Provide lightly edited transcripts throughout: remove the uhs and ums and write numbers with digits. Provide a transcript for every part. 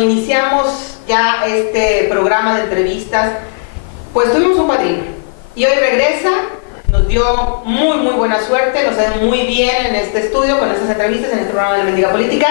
cuando iniciamos ya este programa de entrevistas, pues tuvimos un padrino y hoy regresa, nos dio muy buena suerte, nos ha ido muy bien en este estudio, con estas entrevistas, en este programa de La Mendiga Política,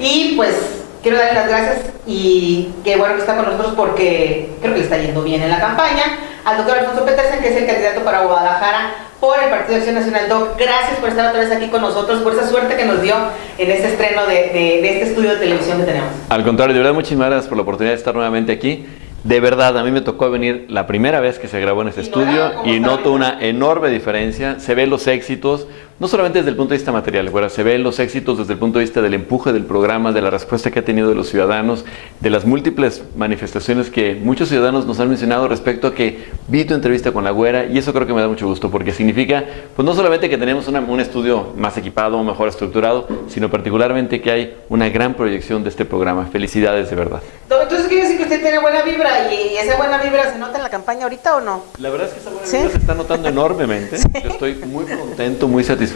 y pues quiero darle las gracias y qué bueno que está con nosotros porque creo que le está yendo bien en la campaña, al doctor Alfonso Petersen, que es el candidato para Guadalajara por el Partido de Acción Nacional. Doc, gracias por estar otra vez aquí con nosotros, por esa suerte que nos dio en este estreno de este estudio de televisión que tenemos. Al contrario, de verdad, muchísimas gracias por la oportunidad de estar nuevamente aquí. De verdad, a mí me tocó venir la primera vez que se grabó en este estudio y noto una enorme diferencia. Se ven los éxitos, no solamente desde el punto de vista material, ¿verdad? Se ven los éxitos desde el punto de vista del empuje del programa, de la respuesta que ha tenido de los ciudadanos, de las múltiples manifestaciones que muchos ciudadanos nos han mencionado respecto a que vi tu entrevista con la Güera, y eso creo que me da mucho gusto porque significa, pues no solamente que tenemos un estudio más equipado, mejor estructurado, sino particularmente que hay una gran proyección de este programa. Felicidades, de verdad. Entonces quiere decir que usted tiene buena vibra, y esa buena vibra se nota en la campaña ahorita, ¿o no? La verdad es que esa buena vibra se está notando enormemente. Sí. Yo estoy muy contento, muy satisfecho.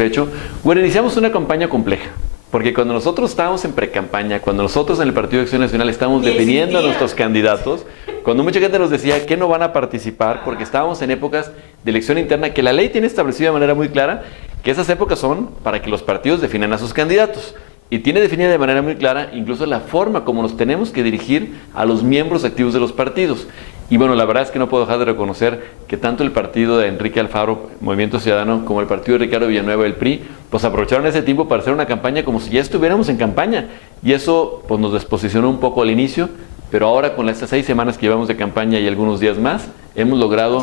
Bueno, iniciamos una campaña compleja, porque cuando nosotros estábamos en precampaña, cuando nosotros en el Partido de Acción Nacional estábamos definiendo a nuestros candidatos, cuando mucha gente nos decía que no van a participar, porque estábamos en épocas de elección interna, que la ley tiene establecido de manera muy clara que esas épocas son para que los partidos definan a sus candidatos. Y tiene definida de manera muy clara incluso la forma como nos tenemos que dirigir a los miembros activos de los partidos. Y bueno, la verdad es que no puedo dejar de reconocer que tanto el partido de Enrique Alfaro, Movimiento Ciudadano, como el partido de Ricardo Villanueva, el PRI, pues aprovecharon ese tiempo para hacer una campaña como si ya estuviéramos en campaña. Y eso pues nos desposicionó un poco al inicio, pero ahora con estas 6 semanas que llevamos de campaña y algunos días más, hemos logrado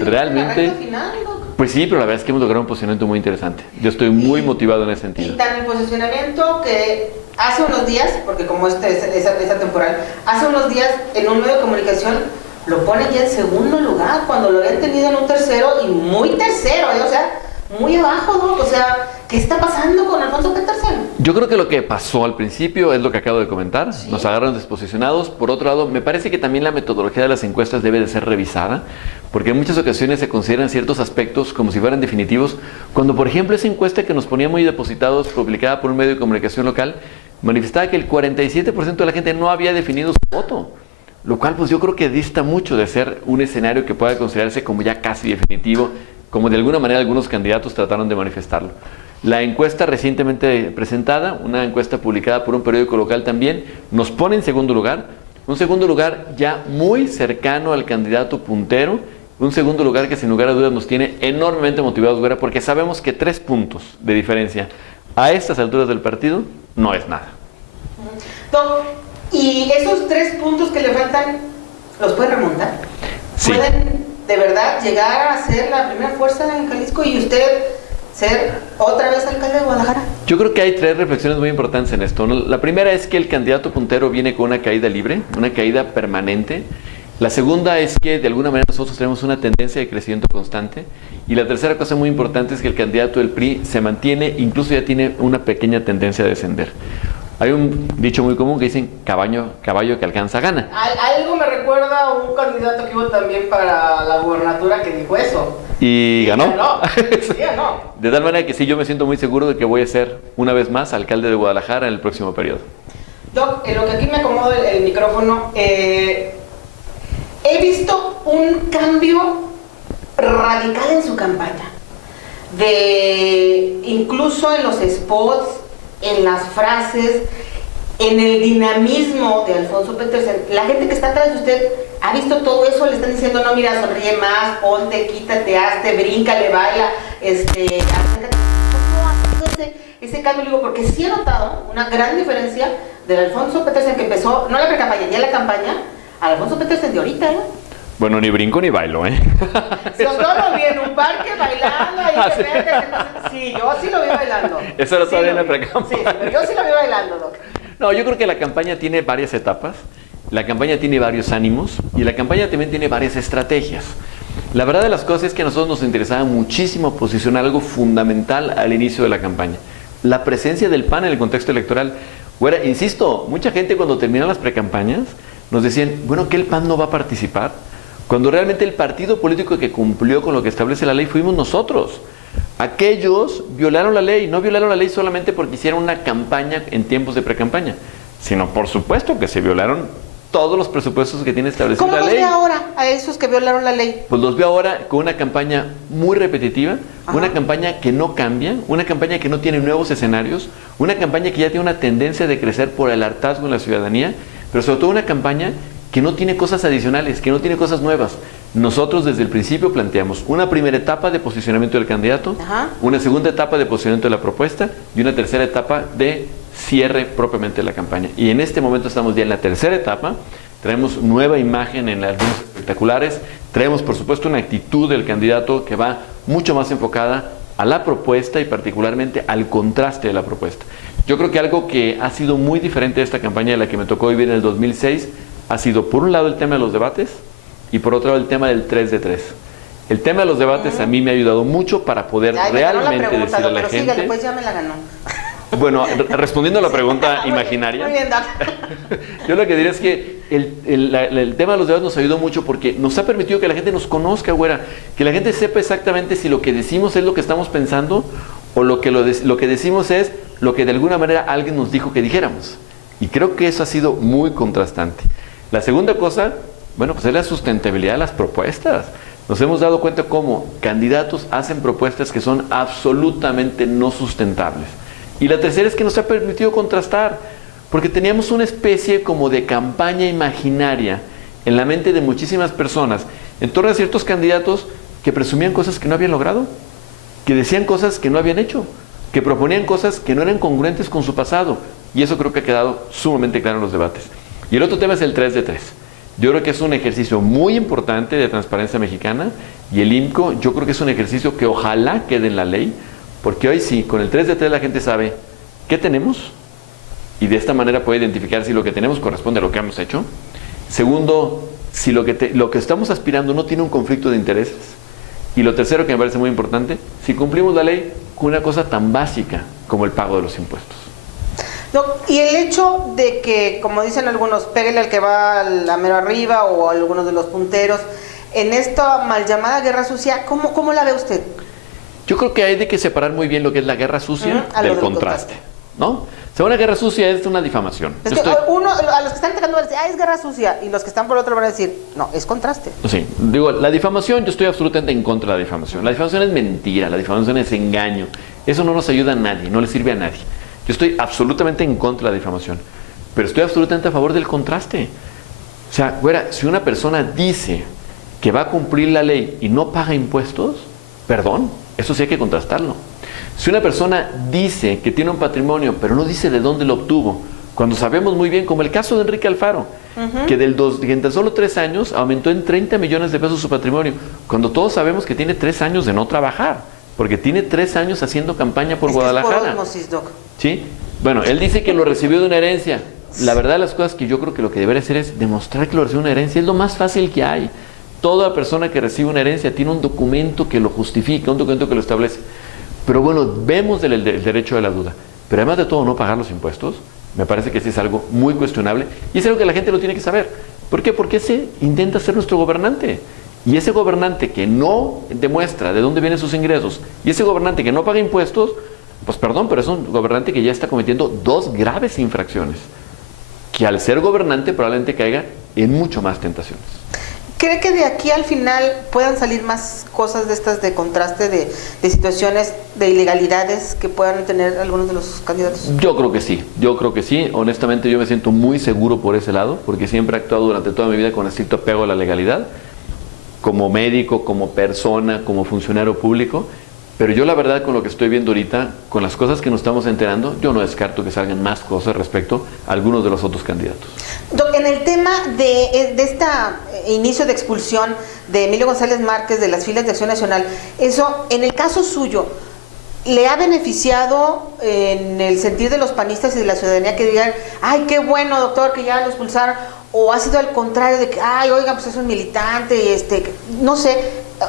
realmente... Pues sí, pero la verdad es que hemos logrado un posicionamiento muy interesante. Yo estoy muy motivado en ese sentido. Y tan el posicionamiento que hace unos días, porque como esa temporal, hace unos días en un medio de comunicación lo ponen ya en segundo lugar, cuando lo habían tenido en un tercero, y muy tercero, o sea, muy abajo, ¿no? O sea, ¿qué está pasando con Alfonso Petersen? Yo creo que lo que pasó al principio es lo que acabo de comentar. ¿Sí? Nos agarraron desposicionados. Por otro lado, me parece que también la metodología de las encuestas debe de ser revisada, porque en muchas ocasiones se consideran ciertos aspectos como si fueran definitivos, cuando por ejemplo esa encuesta que nos ponía muy depositados, publicada por un medio de comunicación local, manifestaba que el 47% de la gente no había definido su voto, lo cual pues yo creo que dista mucho de ser un escenario que pueda considerarse como ya casi definitivo, como de alguna manera algunos candidatos trataron de manifestarlo. La encuesta recientemente presentada, una encuesta publicada por un periódico local también, nos pone en segundo lugar, un segundo lugar ya muy cercano al candidato puntero, un segundo lugar que sin lugar a dudas nos tiene enormemente motivados, Güera, porque sabemos que 3 puntos de diferencia a estas alturas del partido no es nada. ¿Y esos 3 puntos que le faltan los puede remontar? Sí. ¿Pueden de verdad llegar a ser la primera fuerza en Jalisco y usted ser otra vez alcalde de Guadalajara? Yo creo que hay 3 reflexiones muy importantes en esto, ¿no? La primera es que el candidato puntero viene con una caída libre, una caída permanente. La segunda es que de alguna manera nosotros tenemos una tendencia de crecimiento constante. Y la tercera cosa muy importante es que el candidato del PRI se mantiene, incluso ya tiene una pequeña tendencia a descender. Hay un dicho muy común que dicen caballo que alcanza gana. Algo me recuerda a un candidato que hubo también para la gubernatura que dijo eso. Y ganó. Sí, ganó. De tal manera que sí, yo me siento muy seguro de que voy a ser una vez más alcalde de Guadalajara en el próximo periodo. Doc, en lo que aquí me acomodo el micrófono, he visto un cambio radical en su campaña. Incluso en los spots, en las frases, en el dinamismo de Alfonso Petersen. La gente que está atrás de usted ha visto todo eso, le están diciendo, no, mira, sonríe más, ponte, quítate, hazte, bríncale, baila, acércate. ¿Cómo ha sido ese cambio? Digo, porque sí he notado una gran diferencia del Alfonso Petersen que empezó, no la pre-campaña, ya la campaña, al Alfonso Petersen de ahorita, ¿eh? Bueno, ni brinco ni bailo, ¿eh? Yo lo vi en un parque bailando ahí de frente. Sí, yo sí lo vi bailando. Eso lo sabía en la precampaña. Sí, pero yo sí lo vi bailando, Doc. No, yo creo que la campaña tiene varias etapas, la campaña tiene varios ánimos y la campaña también tiene varias estrategias. La verdad de las cosas es que a nosotros nos interesaba muchísimo posicionar algo fundamental al inicio de la campaña. La presencia del PAN en el contexto electoral. Bueno, insisto, mucha gente cuando terminan las precampañas nos decían, bueno, ¿que el PAN no va a participar? Cuando realmente el partido político que cumplió con lo que establece la ley fuimos nosotros. Aquellos violaron la ley, no violaron la ley solamente porque hicieron una campaña en tiempos de precampaña. sino por supuesto que se violaron todos los presupuestos que tiene establecido ¿Cómo la los ley. ve ahora a esos que violaron la ley? Pues los veo ahora con una campaña muy repetitiva, Ajá. una campaña que no cambia, una campaña que no tiene nuevos escenarios, una campaña que ya tiene una tendencia de crecer por el hartazgo en la ciudadanía, pero sobre todo una campaña que no tiene cosas adicionales, que no tiene cosas nuevas. Nosotros desde el principio planteamos una primera etapa de posicionamiento del candidato, Ajá. una segunda etapa de posicionamiento de la propuesta y una tercera etapa de cierre propiamente de la campaña. Y en este momento estamos ya en la tercera etapa. Traemos nueva imagen en algunos espectaculares, traemos por supuesto una actitud del candidato que va mucho más enfocada a la propuesta y particularmente al contraste de la propuesta. Yo creo que algo que ha sido muy diferente de esta campaña de la que me tocó vivir en el 2006 ha sido por un lado el tema de los debates y por otro lado el tema del 3 de 3. El tema de los debates a mí me ha ayudado mucho para poder Me ganó la realmente pregunta, decirle a la pero gente... sígale, pues ya me la ganó. Bueno, respondiendo a la pregunta Muy bien, imaginaria, muy bien, Doc. yo lo que diría es que el tema de los debates nos ayudó mucho porque nos ha permitido que la gente nos conozca, güera, que la gente sepa exactamente si lo que decimos es lo que estamos pensando o lo que decimos es lo que de alguna manera alguien nos dijo que dijéramos. Y creo que eso ha sido muy contrastante. La segunda cosa, bueno, pues es la sustentabilidad de las propuestas. Nos hemos dado cuenta cómo candidatos hacen propuestas que son absolutamente no sustentables. Y la tercera es que nos ha permitido contrastar, porque teníamos una especie como de campaña imaginaria en la mente de muchísimas personas en torno a ciertos candidatos que presumían cosas que no habían logrado, que decían cosas que no habían hecho, que proponían cosas que no eran congruentes con su pasado. Y eso creo que ha quedado sumamente claro en los debates. Y el otro tema es el 3 de 3. Yo creo que es un ejercicio muy importante de transparencia mexicana y el IMCO yo creo que es un ejercicio que ojalá quede en la ley, porque hoy sí, con el 3 de 3 la gente sabe qué tenemos y de esta manera puede identificar si lo que tenemos corresponde a lo que hemos hecho. Segundo, si lo que estamos aspirando no tiene un conflicto de intereses. Y lo tercero que me parece muy importante, si cumplimos la ley con una cosa tan básica como el pago de los impuestos. Doc, y el hecho de que, como dicen algunos, pégale al que va a la mero arriba o a algunos de los punteros, en esta mal llamada guerra sucia, ¿cómo la ve usted? Yo creo que hay de que separar muy bien lo que es la guerra sucia del contraste, ¿no? O sea, una guerra sucia es una difamación. Es que a los que están atacando van a decir, es guerra sucia, y los que están por el otro van a decir, no, es contraste. Sí, digo, la difamación, yo estoy absolutamente en contra de la difamación. La difamación es mentira, la difamación es engaño. Eso no nos ayuda a nadie, no le sirve a nadie. Yo estoy absolutamente en contra de la difamación, pero estoy absolutamente a favor del contraste. O sea, güera, si una persona dice que va a cumplir la ley y no paga impuestos, perdón, eso sí hay que contrastarlo. Si una persona dice que tiene un patrimonio, pero no dice de dónde lo obtuvo, cuando sabemos muy bien, como el caso de Enrique Alfaro, que en tan solo 3 años aumentó en 30 millones de pesos su patrimonio, cuando todos sabemos que tiene 3 años de no trabajar, porque tiene 3 años haciendo campaña por Guadalajara. Es por osmosis, Doc. ¿Sí? Bueno, él dice que lo recibió de una herencia. La verdad de las cosas que yo creo que lo que debería hacer es demostrar que lo recibió de una herencia. Es lo más fácil que hay. Toda persona que recibe una herencia tiene un documento que lo justifica, un documento que lo establece. Pero bueno, vemos el derecho de la duda. Pero además de todo, no pagar los impuestos, me parece que sí es algo muy cuestionable. Y es algo que la gente lo tiene que saber. ¿Por qué? Porque ese intenta ser nuestro gobernante. Y ese gobernante que no demuestra de dónde vienen sus ingresos, y ese gobernante que no paga impuestos, pues perdón, pero es un gobernante que ya está cometiendo 2 graves infracciones, que al ser gobernante probablemente caiga en mucho más tentaciones. ¿Cree que de aquí al final puedan salir más cosas de estas de contraste, de situaciones de ilegalidades que puedan tener algunos de los candidatos? Yo creo que sí. Honestamente yo me siento muy seguro por ese lado, porque siempre he actuado durante toda mi vida con estricto apego a la legalidad, como médico, como persona, como funcionario público. Pero yo la verdad con lo que estoy viendo ahorita, con las cosas que nos estamos enterando, yo no descarto que salgan más cosas respecto a algunos de los otros candidatos. Doc, en el tema de este inicio de expulsión de Emilio González Márquez de las filas de Acción Nacional, eso, en el caso suyo, ¿le ha beneficiado en el sentir de los panistas y de la ciudadanía que digan, ay, qué bueno, doctor, que ya lo expulsaron? ¿O ha sido al contrario de que, ay, oiga, pues es un militante, no sé,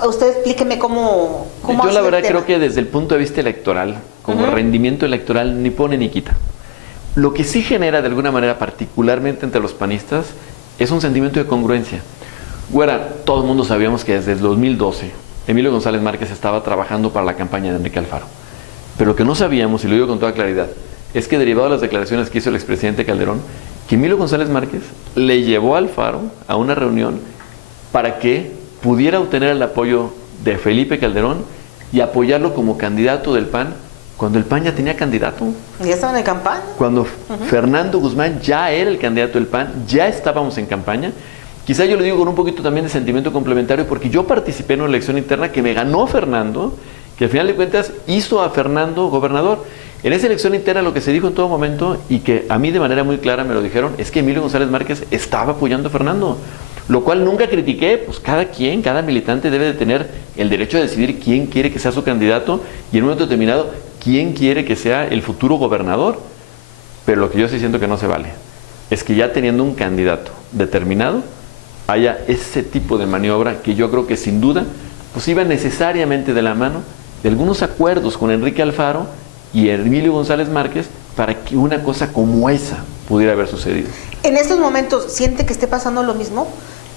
usted explíqueme cómo yo la verdad creo que desde el punto de vista electoral, como rendimiento electoral, ni pone ni quita. Lo que sí genera de alguna manera, particularmente entre los panistas, es un sentimiento de congruencia. Güera, todo el mundo sabíamos que desde el 2012 Emilio González Márquez estaba trabajando para la campaña de Enrique Alfaro. Pero lo que no sabíamos, y lo digo con toda claridad, es que derivado de las declaraciones que hizo el expresidente Calderón, que Emilio González Márquez le llevó a Alfaro a una reunión para que pudiera obtener el apoyo de Felipe Calderón y apoyarlo como candidato del PAN, cuando el PAN ya tenía candidato. ¿Ya estaban en campaña? Cuando Fernando Guzmán ya era el candidato del PAN, ya estábamos en campaña. Quizá yo lo digo con un poquito también de sentimiento complementario, porque yo participé en una elección interna que me ganó Fernando, que al final de cuentas hizo a Fernando gobernador. En esa elección interna lo que se dijo en todo momento, y que a mí de manera muy clara me lo dijeron, es que Emilio González Márquez estaba apoyando a Fernando. Lo cual nunca critiqué, pues cada militante debe de tener el derecho a decidir quién quiere que sea su candidato y en un momento determinado quién quiere que sea el futuro gobernador. Pero lo que yo sí siento que no se vale es que ya teniendo un candidato determinado haya ese tipo de maniobra que yo creo que sin duda pues iba necesariamente de la mano de algunos acuerdos con Enrique Alfaro y Emilio González Márquez para que una cosa como esa pudiera haber sucedido. En estos momentos, ¿siente que esté pasando lo mismo?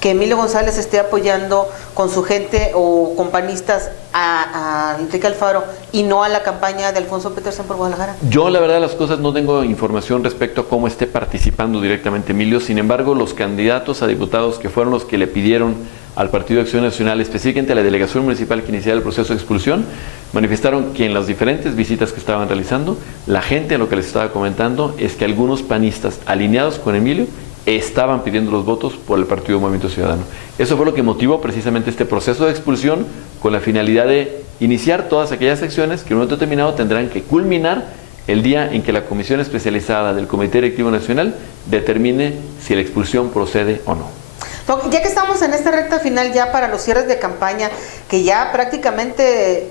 Que Emilio González esté apoyando con su gente o con panistas a Enrique Alfaro y no a la campaña de Alfonso Petersen por Guadalajara. Yo la verdad de las cosas no tengo información respecto a cómo esté participando directamente Emilio. Sin embargo, los candidatos a diputados que fueron los que le pidieron al Partido de Acción Nacional, específicamente a la delegación municipal que iniciara el proceso de expulsión, manifestaron que en las diferentes visitas que estaban realizando, la gente, lo que les estaba comentando, es que algunos panistas alineados con Emilio estaban pidiendo los votos por el Partido Movimiento Ciudadano. Eso fue lo que motivó precisamente este proceso de expulsión, con la finalidad de iniciar todas aquellas acciones que en un momento determinado tendrán que culminar el día en que la comisión especializada del Comité Directivo Nacional determine si la expulsión procede o no. Ya que estamos en esta recta final ya para los cierres de campaña, que ya prácticamente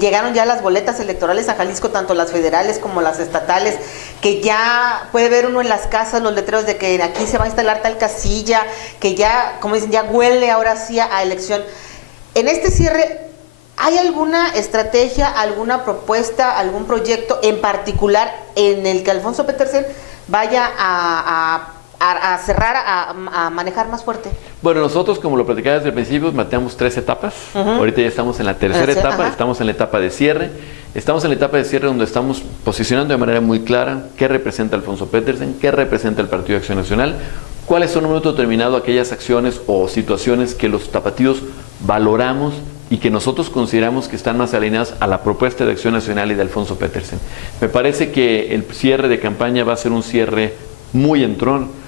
llegaron ya las boletas electorales a Jalisco, tanto las federales como las estatales, que ya puede ver uno en las casas los letreros de que aquí se va a instalar tal casilla, que ya, como dicen, ya huele ahora sí a elección. En este cierre, ¿hay alguna estrategia, alguna propuesta, algún proyecto en particular en el que Alfonso Petersen vaya a cerrar, a manejar más fuerte? Bueno, nosotros, como lo platicaba desde el principio, mateamos 3 etapas. Ahorita ya estamos en la tercera etapa, estamos en la etapa de cierre. Estamos en la etapa de cierre donde estamos posicionando de manera muy clara qué representa Alfonso Petersen, qué representa el Partido de Acción Nacional, cuáles son en un momento determinado aquellas acciones o situaciones que los tapatíos valoramos y que nosotros consideramos que están más alineadas a la propuesta de Acción Nacional y de Alfonso Petersen. Me parece que el cierre de campaña va a ser un cierre muy entrón,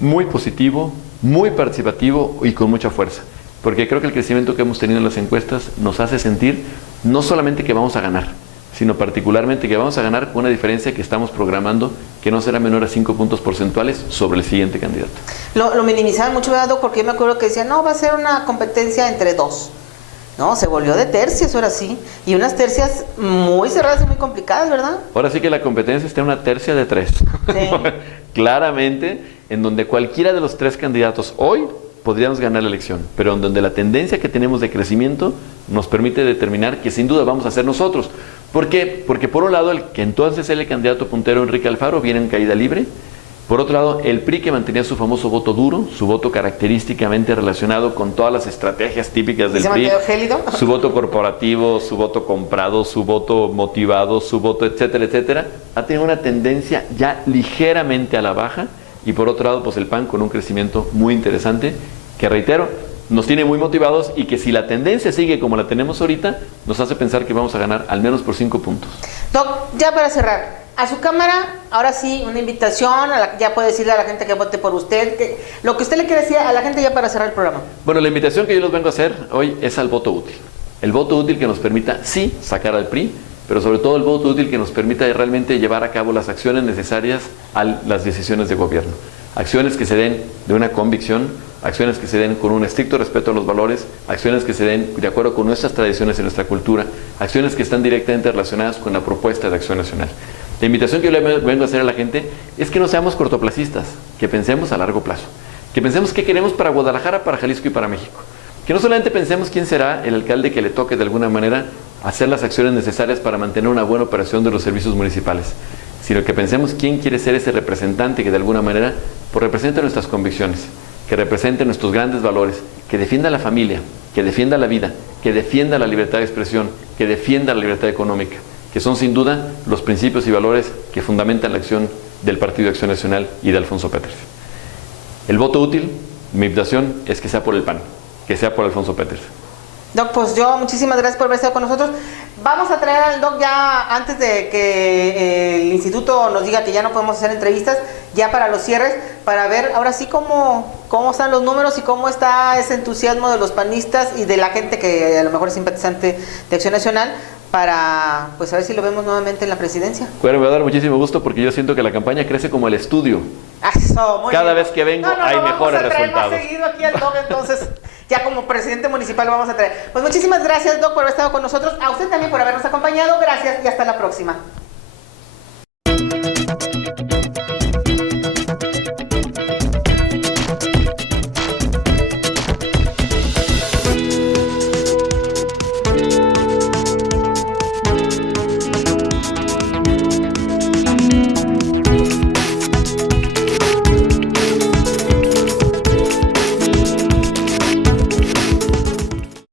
muy positivo, muy participativo y con mucha fuerza, porque creo que el crecimiento que hemos tenido en las encuestas nos hace sentir no solamente que vamos a ganar, sino particularmente que vamos a ganar con una diferencia que estamos programando que no será menor a 5 puntos porcentuales sobre el siguiente candidato. Lo minimizaban mucho, ¿verdad? Porque yo me acuerdo que decían, no, va a ser una competencia entre 2. No, se volvió de tercias ahora sí, y unas tercias muy cerradas y muy complicadas, ¿verdad? Ahora sí que la competencia está en una tercia de 3. Sí. Claramente, en donde cualquiera de los 3 candidatos hoy podríamos ganar la elección, pero en donde la tendencia que tenemos de crecimiento nos permite determinar que sin duda vamos a ser nosotros. ¿Por qué? Porque por un lado, el que entonces era el candidato puntero Enrique Alfaro viene en caída libre. Por otro lado, el PRI, que mantenía su famoso voto duro, su voto característicamente relacionado con todas las estrategias típicas del PRI, su voto corporativo, su voto comprado, su voto motivado, su voto etcétera, etcétera, ha tenido una tendencia ya ligeramente a la baja. Y por otro lado, pues el PAN con un crecimiento muy interesante, que reitero, nos tiene muy motivados y que si la tendencia sigue como la tenemos ahorita, nos hace pensar que vamos a ganar al menos por 5 puntos. Doc, ya para cerrar, a su cámara, ahora sí, una invitación, ya puede decirle a la gente que vote por usted, lo que usted le quiere decir a la gente ya para cerrar el programa. Bueno, la invitación que yo les vengo a hacer hoy es al voto útil. El voto útil que nos permita, sí, sacar al PRI, pero sobre todo el voto útil que nos permita realmente llevar a cabo las acciones necesarias a las decisiones de gobierno. Acciones que se den de una convicción, acciones que se den con un estricto respeto a los valores, acciones que se den de acuerdo con nuestras tradiciones y nuestra cultura, acciones que están directamente relacionadas con la propuesta de Acción Nacional. La invitación que yo le vengo a hacer a la gente es que no seamos cortoplacistas, que pensemos a largo plazo, que pensemos qué queremos para Guadalajara, para Jalisco y para México. Que no solamente pensemos quién será el alcalde que le toque de alguna manera hacer las acciones necesarias para mantener una buena operación de los servicios municipales, sino que pensemos quién quiere ser ese representante que de alguna manera pues, represente nuestras convicciones, que represente nuestros grandes valores, que defienda la familia, que defienda la vida, que defienda la libertad de expresión, que defienda la libertad económica, que son sin duda los principios y valores que fundamentan la acción del Partido de Acción Nacional y de Alfonso Peters. El voto útil, mi invitación es que sea por el PAN, que sea por Alfonso Peters. Doc, pues yo muchísimas gracias por haber estado con nosotros. Vamos a traer al Doc ya antes de que el instituto nos diga que ya no podemos hacer entrevistas, ya para los cierres, para ver ahora sí cómo están los números y cómo está ese entusiasmo de los panistas y de la gente que a lo mejor es simpatizante de Acción Nacional, para pues a ver si lo vemos nuevamente en la presidencia. Bueno, me va a dar muchísimo gusto porque yo siento que la campaña crece como el estudio. Eso, muy Cada bien. vez que vengo hay mejores resultados. Vamos a traer más seguido aquí al Doc, entonces ya como presidente municipal lo vamos a traer. Pues muchísimas gracias, Doc, por haber estado con nosotros. A usted también por habernos acompañado. Gracias y hasta la próxima.